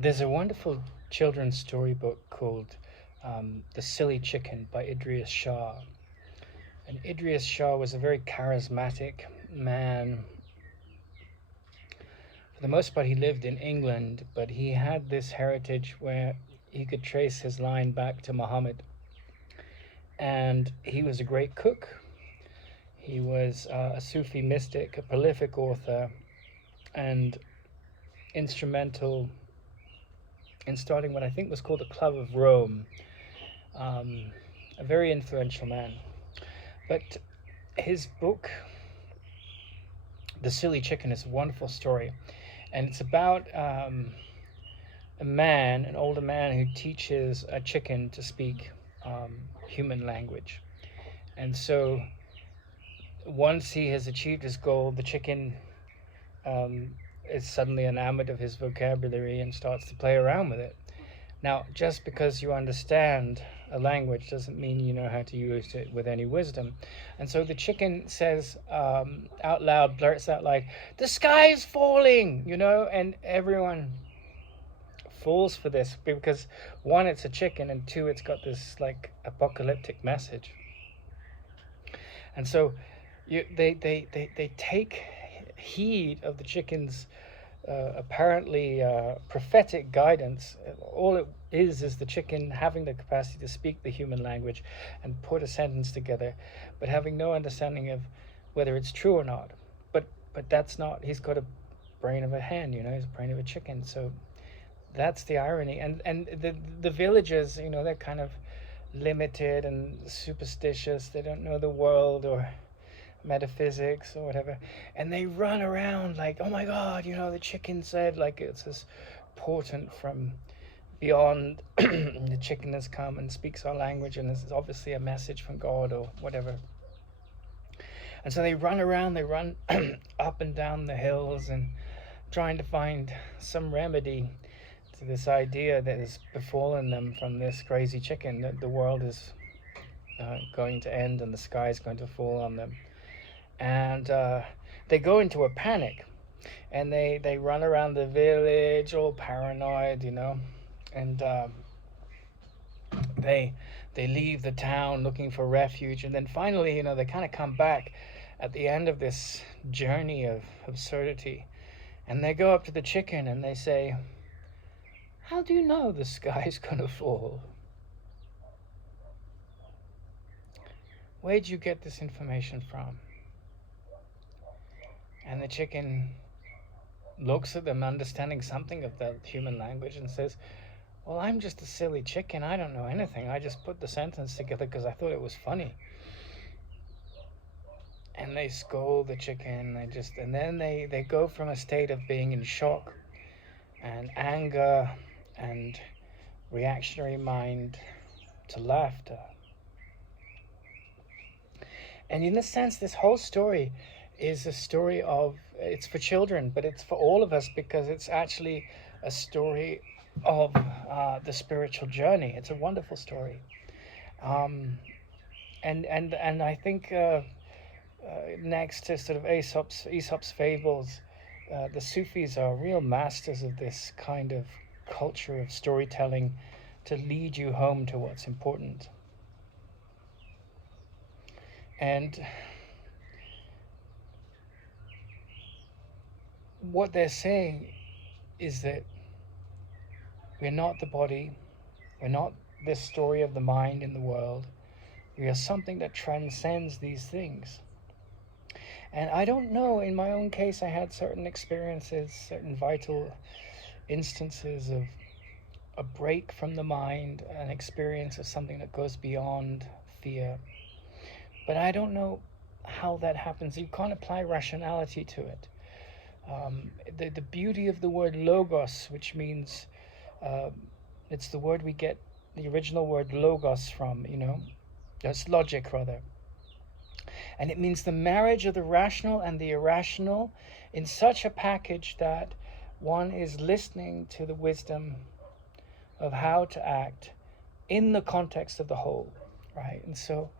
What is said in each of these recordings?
There's a wonderful children's storybook called The Silly Chicken by Idries Shah. And Idries Shah was a very charismatic man. For the most part, he lived in England, but he had this heritage where he could trace his line back to Muhammad. And he was a great cook. He was a Sufi mystic, a prolific author, and instrumental in starting what I think was called the Club of Rome. A very influential man. But his book, The Silly Chicken, is a wonderful story. And it's about an older man who teaches a chicken to speak human language. And so once he has achieved his goal, the chicken is suddenly enamored of his vocabulary and starts to play around with it. Now, just because you understand a language doesn't mean you know how to use it with any wisdom. And so the chicken says out loud, blurts out like, "The sky is falling," and everyone falls for this because one, it's a chicken, and two, it's got this like apocalyptic message. And so they take heed of the chicken's apparently prophetic guidance. All it is the chicken having the capacity to speak the human language and put a sentence together, but having no understanding of whether it's true or not. But that's not. He's got a brain of a hen, he's a brain of a chicken. So that's the irony. And the villagers, they're kind of limited and superstitious. They don't know the world or metaphysics or whatever, and they run around like, oh my god, the chicken said, like it's this portent from beyond. The chicken has come and speaks our language, and this is obviously a message from God or whatever. And so they run around, they run up and down the hills and trying to find some remedy to this idea that has befallen them from this crazy chicken, that the world is going to end and the sky is going to fall on them. And they go into a panic, and they run around the village all paranoid, and they leave the town looking for refuge, and then finally, they kind of come back at the end of this journey of absurdity, and they go up to the chicken and they say, "How do you know the sky's gonna fall? Where'd you get this information from?" And the chicken looks at them, understanding something of the human language, and says, "Well, I'm just a silly chicken. I don't know anything. I just put the sentence together because I thought it was funny." And they scold the chicken. And then they go from a state of being in shock and anger and reactionary mind to laughter. And in a sense, this whole story is a story it's for children, but it's for all of us, because it's actually a story of the spiritual journey. It's a wonderful story. And I think next to sort of Aesop's fables, the Sufis are real masters of this kind of culture of storytelling to lead you home to what's important. And what they're saying is that we're not the body, we're not this story of the mind in the world. We are something that transcends these things. And I don't know, in my own case, I had certain experiences, certain vital instances of a break from the mind, an experience of something that goes beyond fear. But I don't know how that happens. You can't apply rationality to it. The beauty of the word logos, which means it's the word we get the original word logos from, that's logic rather. And it means the marriage of the rational and the irrational in such a package that one is listening to the wisdom of how to act in the context of the whole, right? And so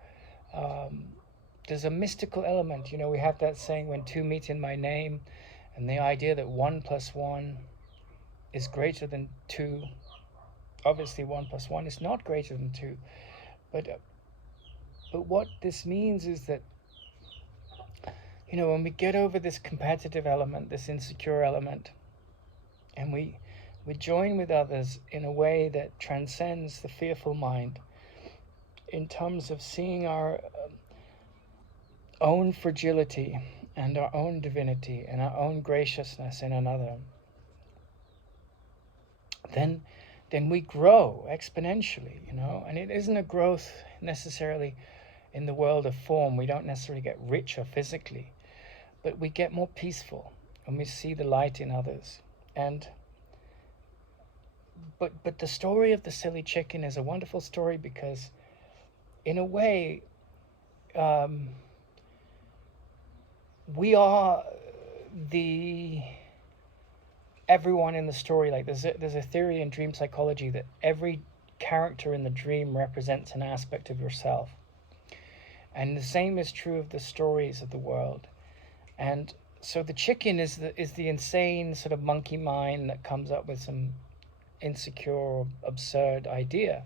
there's a mystical element. We have that saying, when two meet in my name, and the idea that 1 + 1 is greater than 2. Obviously 1 plus 1 is not greater than 2. But what this means is that, when we get over this competitive element, this insecure element, and we join with others in a way that transcends the fearful mind, in terms of seeing our own fragility and our own divinity and our own graciousness in another, then we grow exponentially, and it isn't a growth necessarily in the world of form. We don't necessarily get richer physically, but we get more peaceful and we see the light in others. But the story of the silly chicken is a wonderful story because, in a way, we are everyone in the story. Like there's a theory in dream psychology that every character in the dream represents an aspect of yourself, and the same is true of the stories of the world. And so the chicken is the insane sort of monkey mind that comes up with some insecure or absurd idea,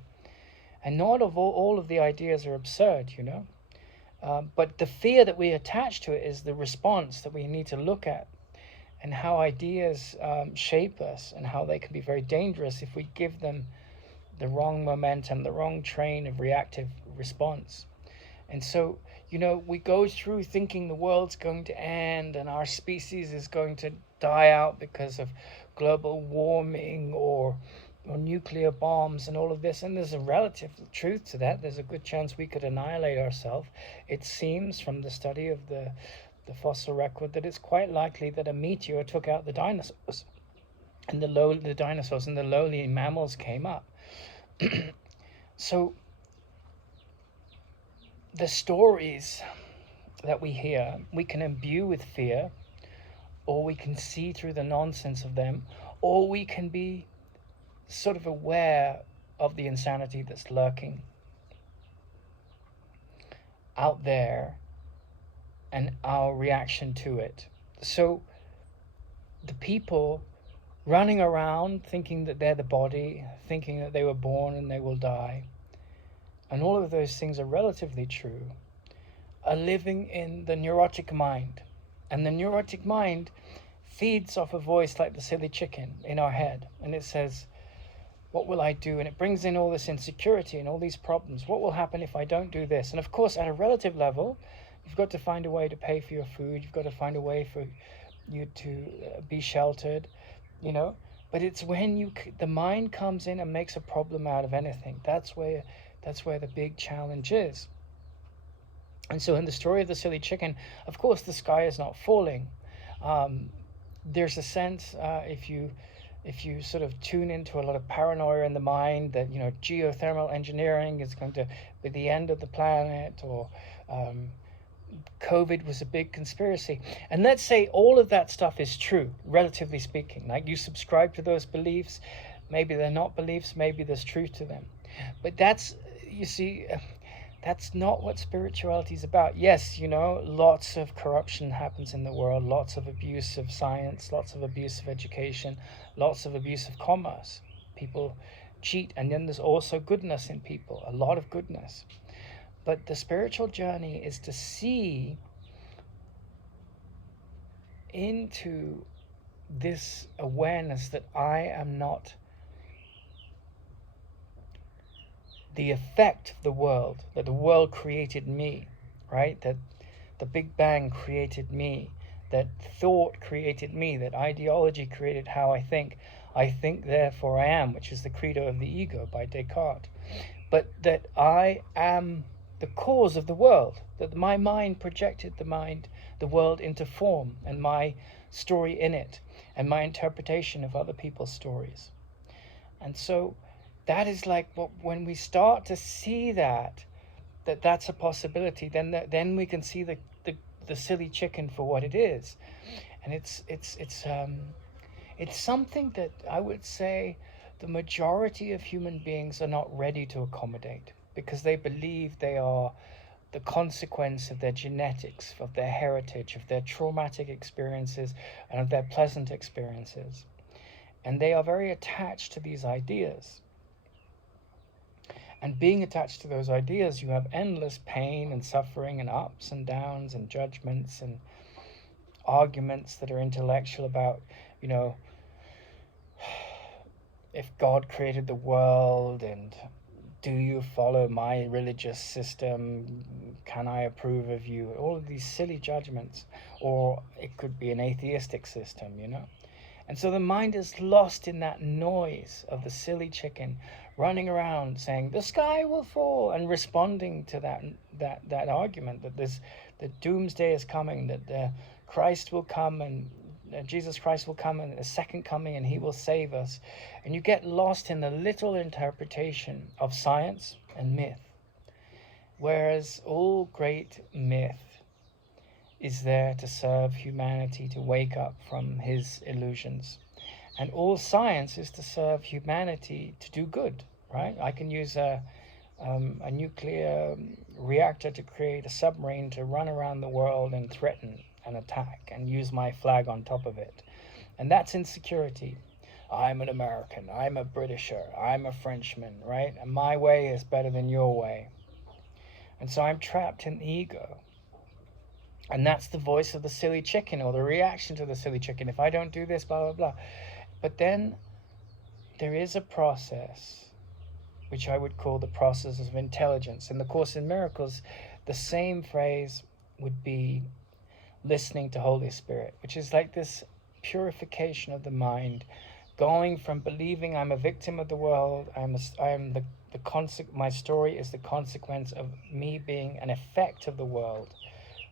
and not all of the ideas are absurd, but the fear that we attach to it is the response that we need to look at, and how ideas shape us, and how they can be very dangerous if we give them the wrong momentum, the wrong train of reactive response. And so, we go through thinking the world's going to end and our species is going to die out because of global warming or nuclear bombs and all of this. And there's a relative truth to that. There's a good chance we could annihilate ourselves. It seems from the study of the fossil record that it's quite likely that a meteor took out the dinosaurs, and the lowly mammals came up. So the stories that we hear, we can imbue with fear, or we can see through the nonsense of them, or we can be sort of aware of the insanity that's lurking out there and our reaction to it. So the people running around thinking that they're the body, thinking that they were born and they will die, and all of those things are relatively true, are living in the neurotic mind. And the neurotic mind feeds off a voice like the silly chicken in our head, and it says, what will I do? And it brings in all this insecurity and all these problems. What will happen if I don't do this? And of course, at a relative level, you've got to find a way to pay for your food. You've got to find a way for you to be sheltered, But it's when the mind comes in and makes a problem out of anything. That's where the big challenge is. And so in the story of the silly chicken, of course, the sky is not falling. There's a sense, if you sort of tune into a lot of paranoia in the mind, that geothermal engineering is going to be the end of the planet, or COVID was a big conspiracy. And let's say all of that stuff is true, relatively speaking. Like, you subscribe to those beliefs. Maybe they're not beliefs, maybe there's truth to them. But that's not what spirituality is about. Yes, lots of corruption happens in the world, lots of abuse of science, lots of abuse of education, lots of abuse of commerce. People cheat, and then there's also goodness in people, a lot of goodness. But the spiritual journey is to see into this awareness that I am not the effect of the world, that the world created me, right? That the Big Bang created me, that thought created me, that ideology created how I think, therefore I am, which is the credo of the ego by Descartes. But that I am the cause of the world, that my mind projected the world into form, and my story in it, and my interpretation of other people's stories. And so that is like when we start to see that's a possibility, then we can see the silly chicken for what it is. And it's something that I would say the majority of human beings are not ready to accommodate, because they believe they are the consequence of their genetics, of their heritage, of their traumatic experiences, and of their pleasant experiences. And they are very attached to these ideas. And being attached to those ideas, you have endless pain and suffering and ups and downs and judgments and arguments that are intellectual about, you know, if God created the world, and do you follow my religious system? Can I approve of you? All of these silly judgments. Or it could be an atheistic system, you know. And so the mind is lost in that noise of the silly chicken running around saying the sky will fall, and responding to that argument that the doomsday is coming, that Christ will come, and Jesus Christ will come in a second coming, and he will save us. And you get lost in the little interpretation of science and myth, whereas all great myth is there to serve humanity to wake up from his illusions. And all science is to serve humanity to do good, right? I can use a nuclear reactor to create a submarine to run around the world and threaten and attack and use my flag on top of it. And that's insecurity. I'm an American, I'm a Britisher, I'm a Frenchman, right? And my way is better than your way. And so I'm trapped in the ego. And that's the voice of the silly chicken, or the reaction to the silly chicken. If I don't do this, blah, blah, blah. But then there is a process, which I would call the process of intelligence. In the Course in Miracles, the same phrase would be listening to Holy Spirit, which is like this purification of the mind, going from believing I'm a victim of the world, my story is the consequence of me being an effect of the world.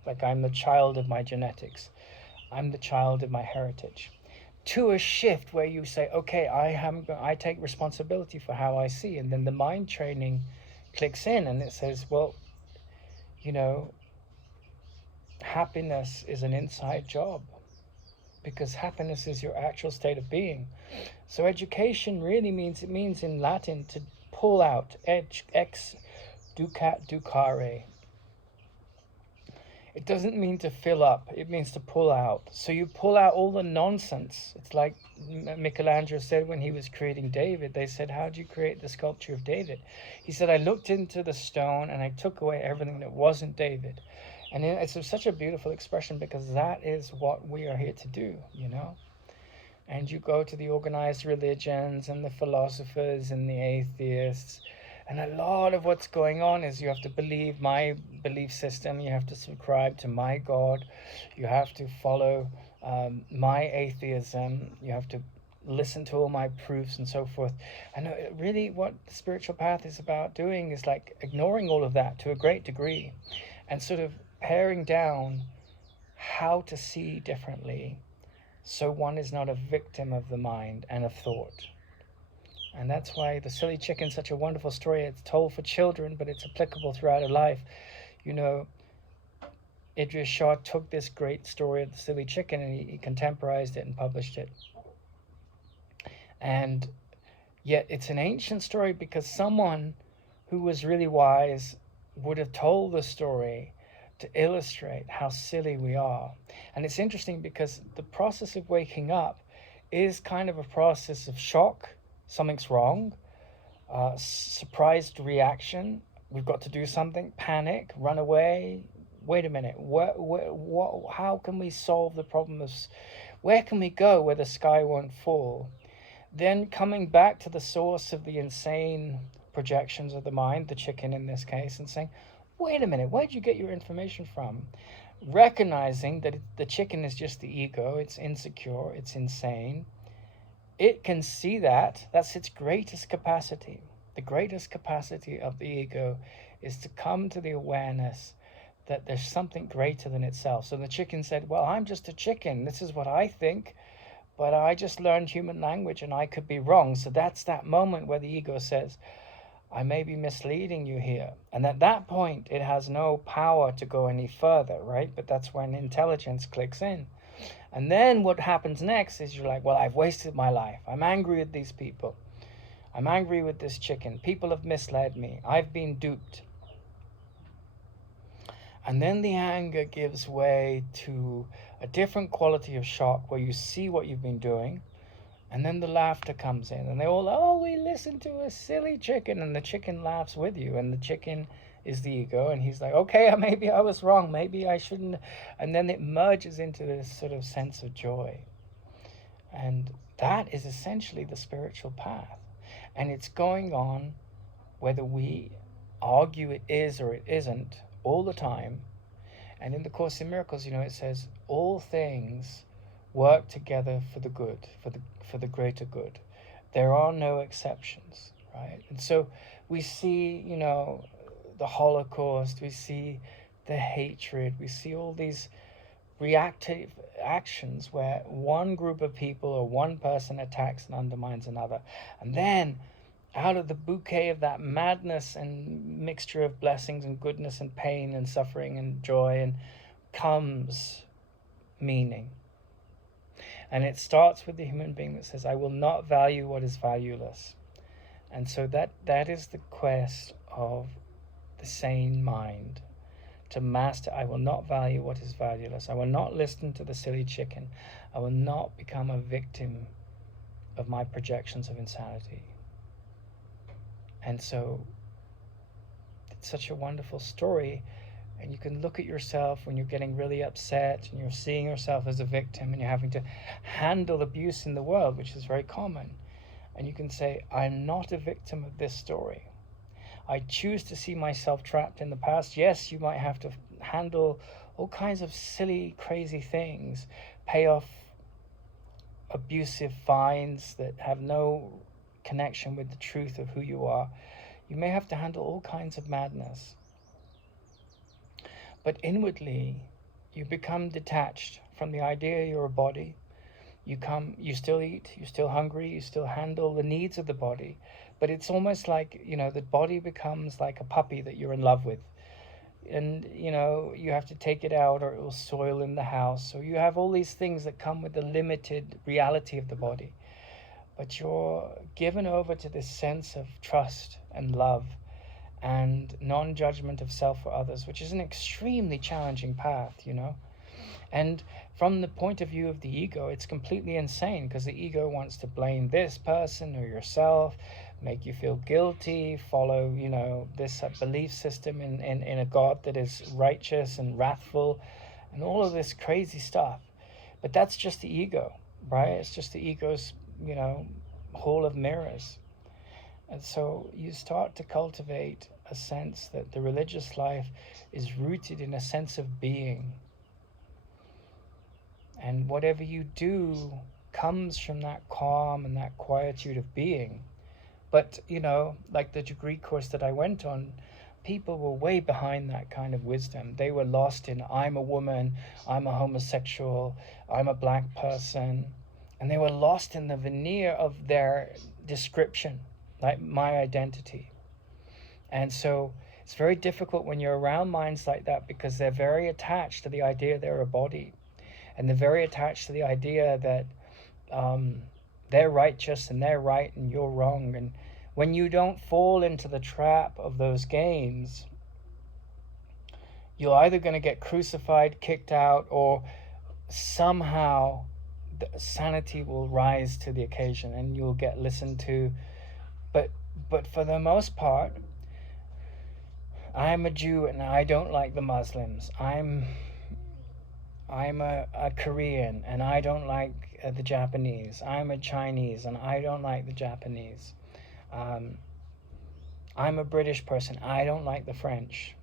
Like I'm the child of my genetics, I'm the child of my heritage, to a shift where you say, okay, I take responsibility for how I see. And then the mind training clicks in and it says, well, you know, happiness is an inside job, because happiness is your actual state of being. So education really means in Latin to pull out, ex ducat ducare. It doesn't mean to fill up, it means to pull out. So you pull out all the nonsense. It's like Michelangelo said when he was creating David. They said, how do you create the sculpture of David? He said, I looked into the stone and I took away everything that wasn't David. And it's such a beautiful expression, because that is what we are here to do, you know. And you go to the organized religions and the philosophers and the atheists, and a lot of what's going on is you have to believe my belief system, you have to subscribe to my God, you have to follow my atheism, you have to listen to all my proofs and so forth. And really what the spiritual path is about doing is like ignoring all of that to a great degree, and sort of paring down how to see differently, so one is not a victim of the mind and of thought. And that's why the silly chicken is such a wonderful story. It's told for children, but it's applicable throughout a life. You know, Idries Shah took this great story of the silly chicken and he contemporized it and published it. And yet it's an ancient story, because someone who was really wise would have told the story to illustrate how silly we are. And it's interesting because the process of waking up is kind of a process of shock. Something's wrong, surprised reaction, we've got to do something, panic, run away, wait a minute, how can we solve the problem of, where can we go where the sky won't fall? Then coming back to the source of the insane projections of the mind, the chicken in this case, and saying, wait a minute, where'd you get your information from? Recognizing that the chicken is just the ego, it's insecure, it's insane. It can see that. That's its greatest capacity. The greatest capacity of the ego is to come to the awareness that there's something greater than itself. So the chicken said, well, I'm just a chicken. This is what I think, but I just learned human language and I could be wrong. So that's that moment where the ego says, I may be misleading you here. And at that point, it has no power to go any further, right? But that's when intelligence clicks in. And then what happens next is you're like, well, I've wasted my life. I'm angry at these people. I'm angry with this chicken. People have misled me. I've been duped. And then the anger gives way to a different quality of shock, where you see what you've been doing. And then the laughter comes in, and they all, oh, we listened to a silly chicken, and the chicken laughs with you, and the chicken is the ego, and he's like, okay, maybe I was wrong, maybe I shouldn't, and then it merges into this sort of sense of joy. And that is essentially the spiritual path. And it's going on whether we argue it is or it isn't all the time. And in the Course in Miracles, it says all things work together for the good, for the greater good. There are no exceptions, right? And so we see, the Holocaust, we see the hatred, we see all these reactive actions where one group of people or one person attacks and undermines another. And then out of the bouquet of that madness and mixture of blessings and goodness and pain and suffering and joy and comes meaning. And it starts with the human being that says, I will not value what is valueless. And so that is the quest of the sane mind, to master. I will not value what is valueless. I will not listen to the silly chicken. I will not become a victim of my projections of insanity. And so it's such a wonderful story. And you can look at yourself when you're getting really upset and you're seeing yourself as a victim and you're having to handle abuse in the world, which is very common. And you can say, I'm not a victim of this story. I choose to see myself trapped in the past. Yes, you might have to handle all kinds of silly, crazy things, pay off abusive fines that have no connection with the truth of who you are. You may have to handle all kinds of madness. But inwardly, you become detached from the idea you're a body. You still eat, you're still hungry, you still handle the needs of the body. But it's almost like, the body becomes like a puppy that you're in love with. And, you have to take it out or it will soil in the house. So you have all these things that come with the limited reality of the body. But you're given over to this sense of trust and love and non-judgment of self or others, which is an extremely challenging path, And from the point of view of the ego, it's completely insane, because the ego wants to blame this person or yourself, make you feel guilty, follow, this belief system in a God that is righteous and wrathful, and all of this crazy stuff. But that's just the ego, right? It's just the ego's, hall of mirrors. And so you start to cultivate a sense that the religious life is rooted in a sense of being. And whatever you do comes from that calm and that quietude of being. But, like the degree course that I went on, people were way behind that kind of wisdom. They were lost in, I'm a woman, I'm a homosexual, I'm a black person. And they were lost in the veneer of their description, like my identity. And so it's very difficult when you're around minds like that, because they're very attached to the idea they're a body. And they're very attached to the idea that they're righteous and they're right and you're wrong. And when you don't fall into the trap of those games, you're either going to get crucified, kicked out, or somehow the sanity will rise to the occasion and you'll get listened to. But for the most part, I'm a Jew and I don't like the Muslims. I'm a Korean and I don't like the Japanese. I'm a Chinese and I don't like the Japanese. I'm a British person. I don't like the French.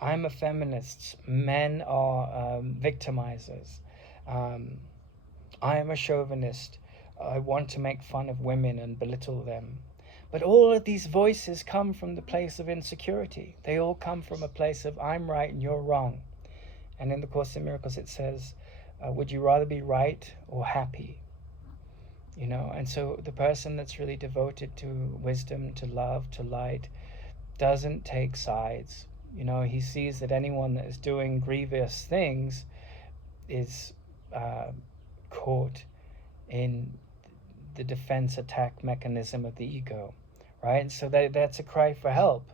I'm a feminist. Men are victimizers. I am a chauvinist. I want to make fun of women and belittle them. But all of these voices come from the place of insecurity. They all come from a place of I'm right and you're wrong. And in the Course in Miracles it says, would you rather be right or happy? And so the person that's really devoted to wisdom, to love, to light, doesn't take sides. He sees that anyone that is doing grievous things is caught in the defense attack mechanism of the ego, right? And so that's a cry for help.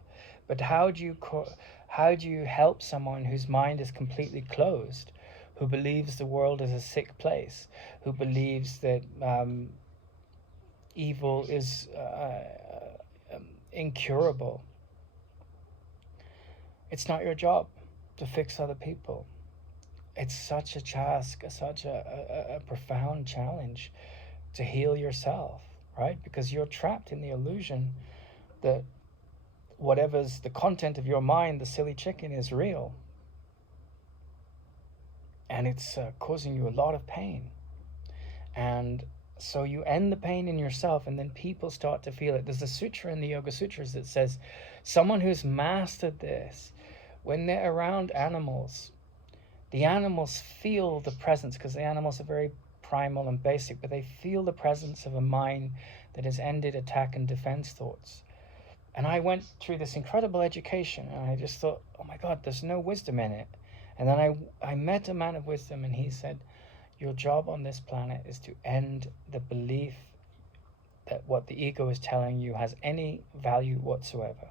But how do you help someone whose mind is completely closed, who believes the world is a sick place, who believes that evil is incurable. It's not your job to fix other people. It's such a task, such a profound challenge to heal yourself, right? Because you're trapped in the illusion that whatever's the content of your mind, the silly chicken, is real. And it's causing you a lot of pain. And so you end the pain in yourself, and then people start to feel it. There's a sutra in the Yoga Sutras that says someone who's mastered this, when they're around animals, the animals feel the presence, because the animals are very primal and basic, but they feel the presence of a mind that has ended attack and defense thoughts. And I went through this incredible education, and I just thought, oh my God, there's no wisdom in it. And then I met a man of wisdom, and he said, your job on this planet is to end the belief that what the ego is telling you has any value whatsoever.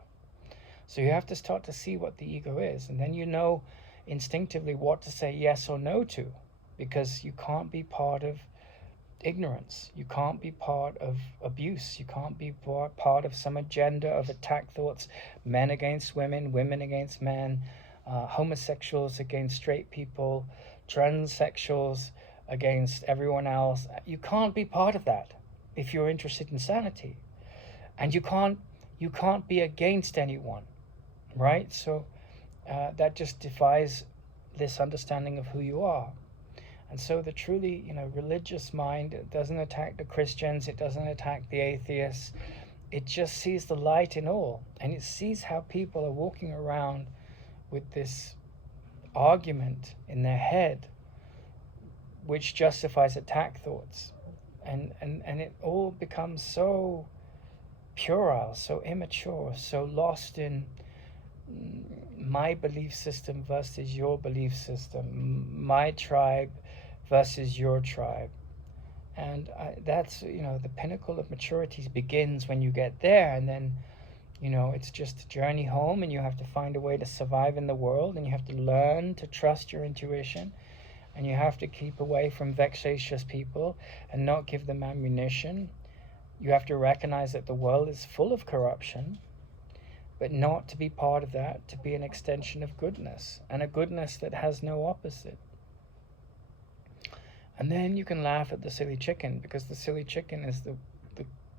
So you have to start to see what the ego is, and then you know instinctively what to say yes or no to, because you can't be part of ignorance. You can't be part of abuse. You can't be part of some agenda of attack thoughts, men against women, women against men, homosexuals against straight people, transsexuals against everyone else. You can't be part of that if you're interested in sanity. And you can't be against anyone, right? So that just defies this understanding of who you are. And so the truly, religious mind, it doesn't attack the Christians, it doesn't attack the atheists. It just sees the light in all, and it sees how people are walking around with this argument in their head which justifies attack thoughts, and it all becomes so puerile, so immature, so lost in my belief system versus your belief system, my tribe versus your tribe. And that's, the pinnacle of maturity begins when you get there, and then it's just a journey home, and you have to find a way to survive in the world, and you have to learn to trust your intuition, and you have to keep away from vexatious people and not give them ammunition. You have to recognize that the world is full of corruption, but not to be part of that, to be an extension of goodness, and a goodness that has no opposite. And then you can laugh at the silly chicken, because the silly chicken is the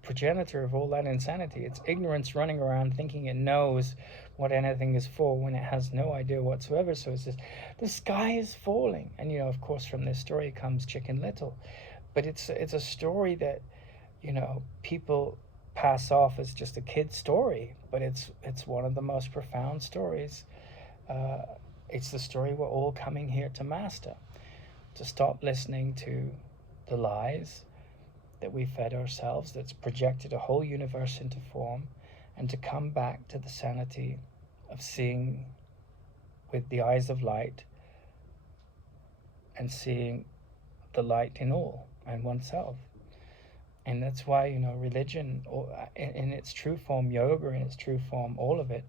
progenitor of all that insanity. It's ignorance running around thinking it knows what anything is for when it has no idea whatsoever. So it says, the sky is falling. And, of course, from this story comes Chicken Little. But it's a story that, people pass off as just a kid's story. But it's one of the most profound stories. It's the story we're all coming here to master. To stop listening to the lies that we fed ourselves, that's projected a whole universe into form, and to come back to the sanity of seeing with the eyes of light, and seeing the light in all and oneself. And that's why, religion, in its true form, yoga in its true form, all of it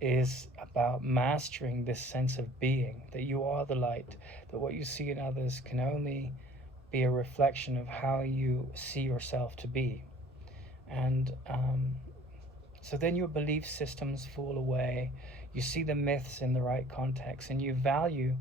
is about mastering this sense of being, that you are the light, that what you see in others can only be a reflection of how you see yourself to be. And so then your belief systems fall away, you see the myths in the right context, and you value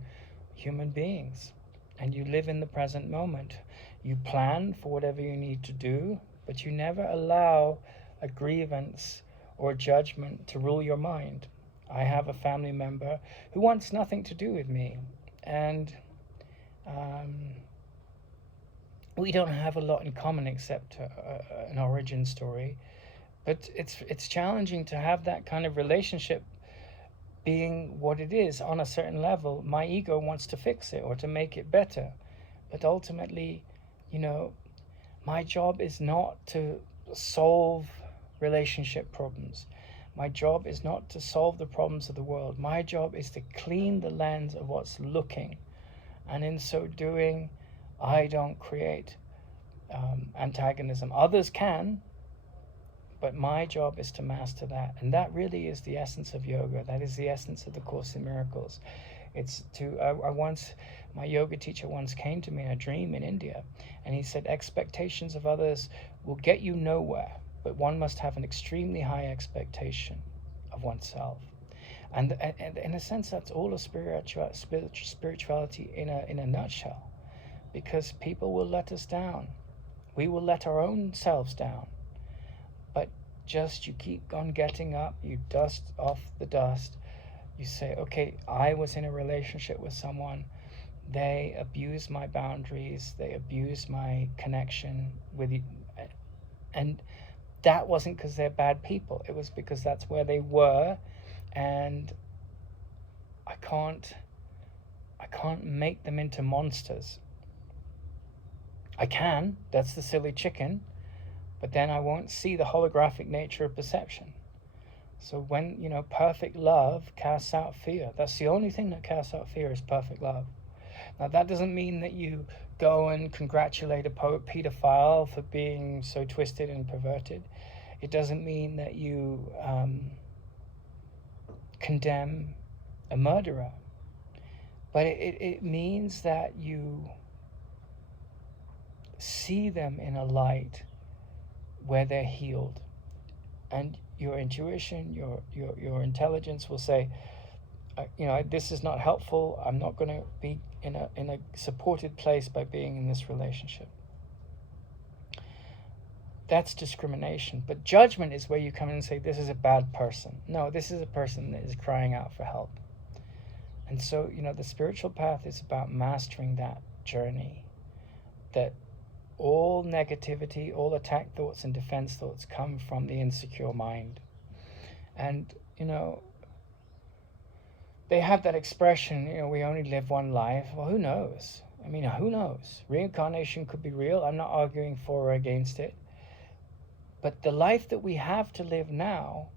human beings, and you live in the present moment. You plan for whatever you need to do, but you never allow a grievance or judgment to rule your mind. I have a family member who wants nothing to do with me, and we don't have a lot in common except an origin story. But it's challenging to have that kind of relationship being what it is on a certain level. My ego wants to fix it or to make it better. But ultimately, my job is not to solve relationship problems. My job is not to solve the problems of the world. My job is to clean the lens of what's looking. And in so doing, I don't create antagonism. Others can, but my job is to master that. And that really is the essence of yoga. That is the essence of the Course in Miracles. It's to, my yoga teacher once came to me in a dream in India, and he said, expectations of others will get you nowhere, but one must have an extremely high expectation of oneself. And in a sense, that's all of spirituality in a nutshell, because people will let us down. We will let our own selves down. But just you keep on getting up, you dust off the dust. You say, okay, I was in a relationship with someone. They abused my boundaries. They abused my connection with you. And that wasn't because they're bad people. It was because that's where they were. And I can't make them into monsters. I can, that's the silly chicken, but then I won't see the holographic nature of perception. So when, perfect love casts out fear. That's the only thing that casts out fear, is perfect love. Now that doesn't mean that you go and congratulate a pedophile for being so twisted and perverted. It doesn't mean that you condemn a murderer. But it means that you see them in a light where they're healed, and your intuition, your intelligence will say, this is not helpful. I'm not going to be in a supported place by being in this relationship. That's discrimination. But judgment is where you come in and say, this is a bad person. No, this is a person that is crying out for help. And so, the spiritual path is about mastering that journey, that all negativity, all attack thoughts and defense thoughts come from the insecure mind. And, they have that expression, we only live one life. Well, who knows? I mean, who knows? Reincarnation could be real. I'm not arguing for or against it. But the life that we have to live now,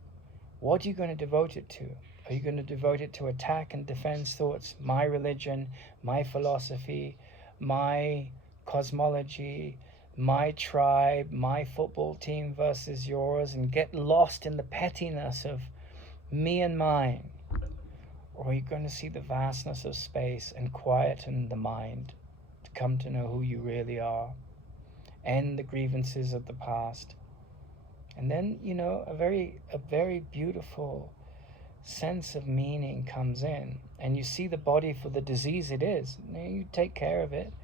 what are you going to devote it to? Are you going to devote it to attack and defense thoughts, my religion, my philosophy, my cosmology, my tribe, my football team versus yours, and get lost in the pettiness of me and mine? Or are you going to see the vastness of space and quieten the mind to come to know who you really are, end the grievances of the past? And then, a very beautiful sense of meaning comes in, and you see the body for the disease it is. You take care of it,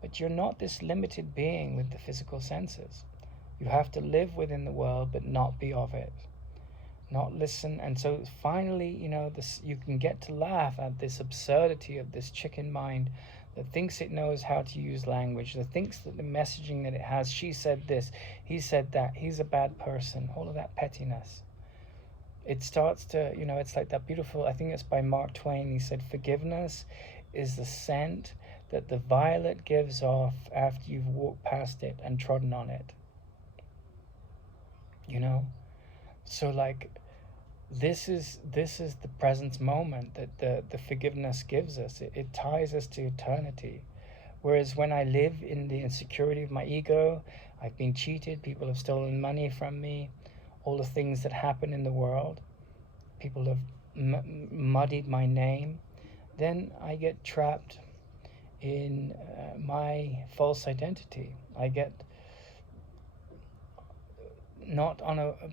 but you're not this limited being with the physical senses. You have to live within the world, but not be of it, not listen. And so finally, this, you can get to laugh at this absurdity of this chicken mind that thinks it knows how to use language, that thinks that the messaging that it has, she said this, he said that, he's a bad person, all of that pettiness. It starts to, it's like that beautiful, I think it's by Mark Twain, he said, forgiveness is the scent that the violet gives off after you've walked past it and trodden on it. So like, this is the present moment that the forgiveness gives us. It ties us to eternity. Whereas when I live in the insecurity of my ego, I've been cheated, people have stolen money from me, all the things that happen in the world, people have muddied my name, then I get trapped in my false identity. I get not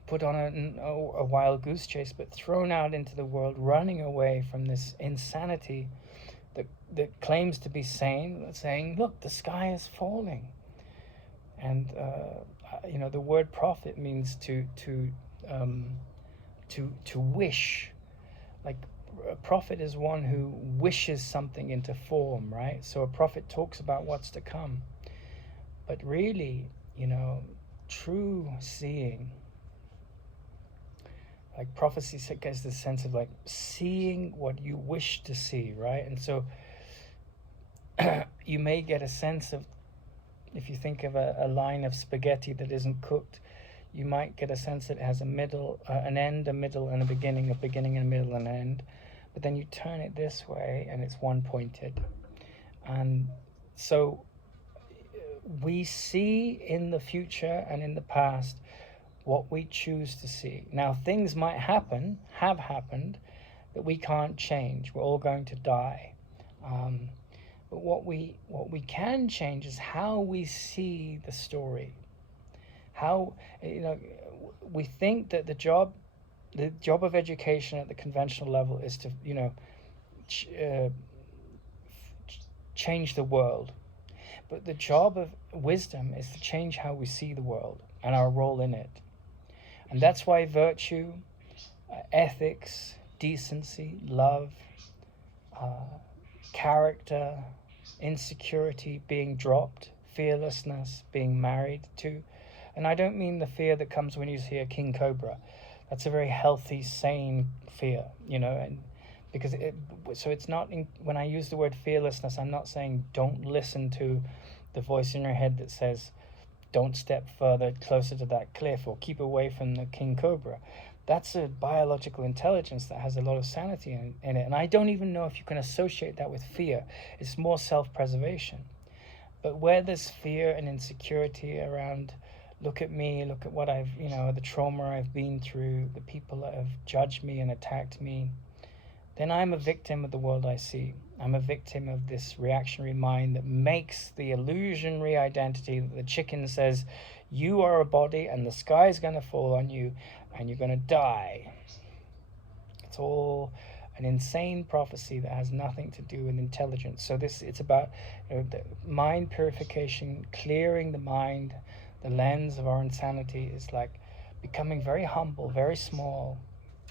put on a wild goose chase, but thrown out into the world, running away from this insanity that claims to be sane, saying, look, the sky is falling. And the word prophet means to wish. Like, a prophet is one who wishes something into form, right? So a prophet talks about what's to come. But really, true seeing, like prophecy gets the sense of like seeing what you wish to see, right? And so you may get a sense of, if you think of a line of spaghetti that isn't cooked, you might get a sense that it has a middle, an end, a middle, and a beginning and a middle and an end. But then you turn it this way and it's one pointed. And so we see in the future and in the past what we choose to see. Now, things might happen, have happened, that we can't change. We're all going to die. But what we can change is how we see the story. How, we think that the job of education at the conventional level is to, change the world. But the job of wisdom is to change how we see the world and our role in it. And that's why virtue, ethics, decency, love, character, insecurity being dropped, fearlessness being married to. And I don't mean the fear that comes when you see a king cobra. That's a very healthy, sane fear, and because it's not, when I use the word fearlessness, I'm not saying don't listen to the voice in your head that says don't step further closer to that cliff or keep away from the king cobra. That's a biological intelligence that has a lot of sanity in it. And I don't even know if you can associate that with fear. It's more self-preservation. But where there's fear and insecurity around, look at me, look at what I've, the trauma I've been through, the people that have judged me and attacked me, then I'm a victim of the world I see. I'm a victim of this reactionary mind that makes the illusionary identity that the chicken says, you are a body and the sky's going to fall on you and you're going to die. It's all an insane prophecy that has nothing to do with intelligence. So it's about the mind purification, clearing the mind. The lens of our insanity is like becoming very humble, very small,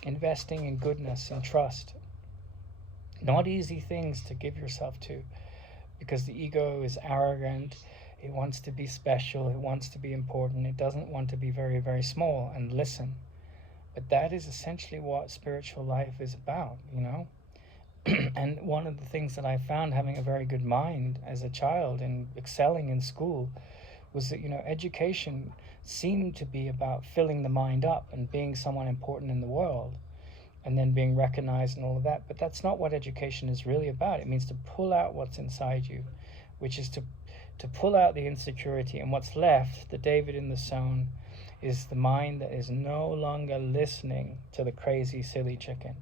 investing in goodness and trust. Not easy things to give yourself to, because the ego is arrogant. It wants to be special. It wants to be important. It doesn't want to be very, very small and listen. But that is essentially what spiritual life is about, And one of the things that I found having a very good mind as a child and excelling in school was that, education seemed to be about filling the mind up and being someone important in the world and then being recognized and all of that. But that's not what education is really about. It means to pull out what's inside you, which is to pull out the insecurity. And what's left, the David in the zone, is the mind that is no longer listening to the crazy, silly chicken.